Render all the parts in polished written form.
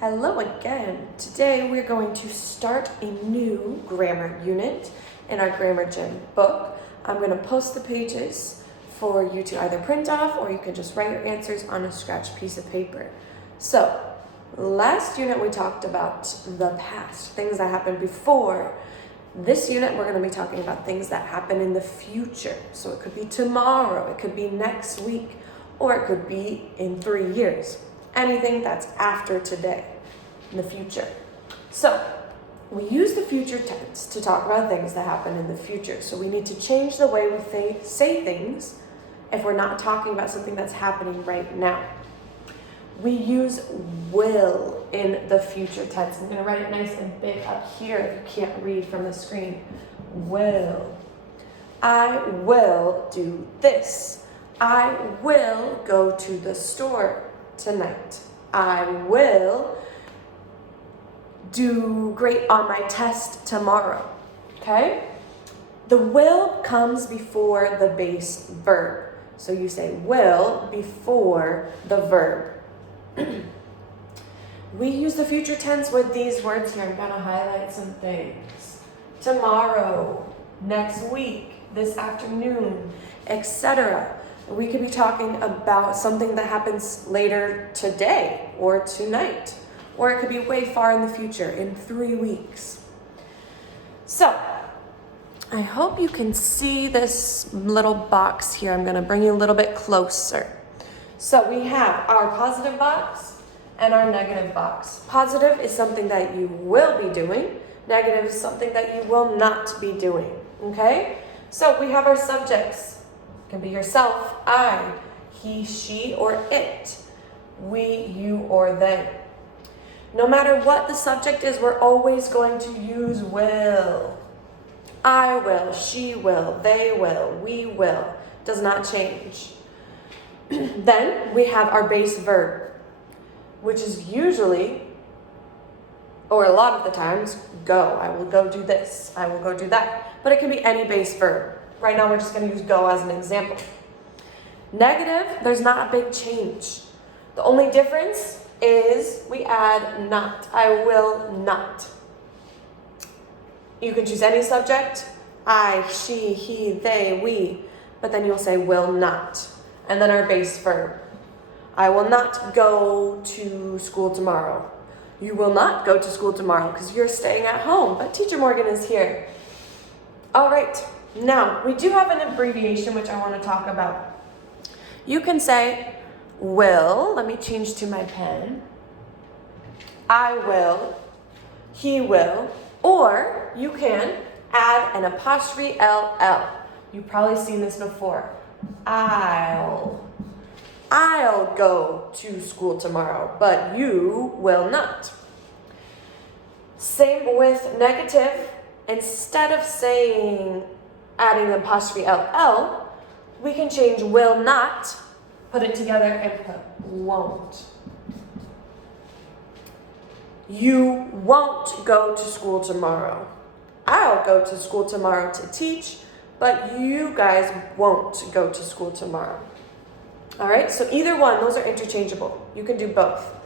Hello again. Today we're going to start a new grammar unit in our Grammar Gym book. I'm going to post the pages for you to either print off or you can just write your answers on a scratch piece of paper. So, last unit we talked about the past, things that happened before. This unit we're going to be talking about things that happen in the future. So it could be tomorrow, it could be next week, or it could be in 3 years. Anything that's after today, in the future. So, we use the future tense to talk about things that happen in the future. So we need to change the way we say things if we're not talking about something that's happening right now. We use will in the future tense. I'm going to write it nice and big up here if you can't read from the screen. Will. I will do this. I will go to the store tonight. I will do great on my test tomorrow. Okay? The will comes before the base verb. So you say will before the verb. We use the future tense with these words here. I'm going to highlight some things. Tomorrow, next week, this afternoon, etc. We could be talking about something that happens later today or tonight, or it could be way far in the future, in 3 weeks. So, I hope you can see this little box here. I'm going to bring you a little bit closer. So we have our positive box and our negative box. Positive is something that you will be doing. Negative is something that you will not be doing. Okay? So we have our subjects. It can be yourself, I, he, she, or it, we, you, or they. No matter what the subject is, we're always going to use will. I will, she will, they will, we will. Does not change. Then we have our base verb, which is usually, or a lot of the times, go. I will go do this. I will go do that. But it can be any base verb. Right now we're just going to use go as an example. Negative, there's not a big change. The only difference is we add not. I will not. You can choose any subject. I, she, he, they, we. But then you'll say will not. And then our base verb. I will not go to school tomorrow. You will not go to school tomorrow because you're staying at home. But Teacher Morgan is here. All right. Now, we do have an abbreviation which I want to talk about. You can say will. Let me change to my pen. I will. He will. Or you can add an apostrophe LL. You've probably seen this before. I'll go to school tomorrow, but you will not. Same with negative. Instead of adding the apostrophe LL, we can change will not, put it together, and put won't. You won't go to school tomorrow. I'll go to school tomorrow to teach, but you guys won't go to school tomorrow. All right, so either one, those are interchangeable. You can do both.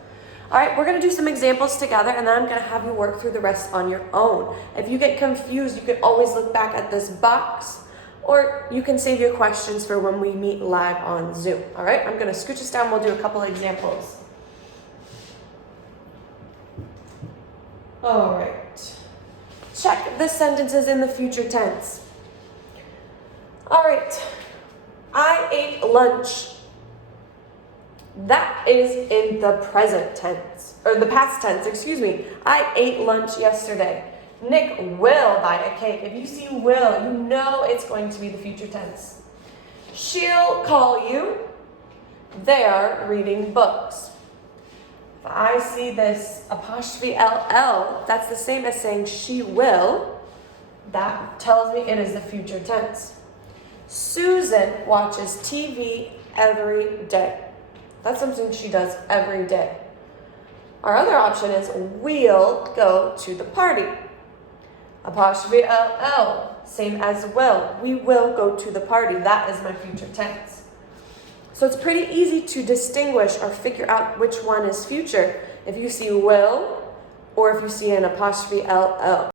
All right, we're going to do some examples together, and then I'm going to have you work through the rest on your own. If you get confused, you can always look back at this box, or you can save your questions for when we meet live on Zoom. All right, I'm going to scooch us down. We'll do a couple examples. All right. Check the sentences in the future tense. All right. I ate lunch. That is in the present tense, or the past tense, excuse me. I ate lunch yesterday. Nick will buy a cake. If you see will, you know it's going to be the future tense. She'll call you. They're reading books. If I see this apostrophe LL, that's the same as saying she will. That tells me it is the future tense. Susan watches TV every day. That's something she does every day. Our other option is we'll go to the party. Apostrophe LL, same as will. We will go to the party. That is my future tense. So it's pretty easy to distinguish or figure out which one is future if you see will or if you see an apostrophe LL.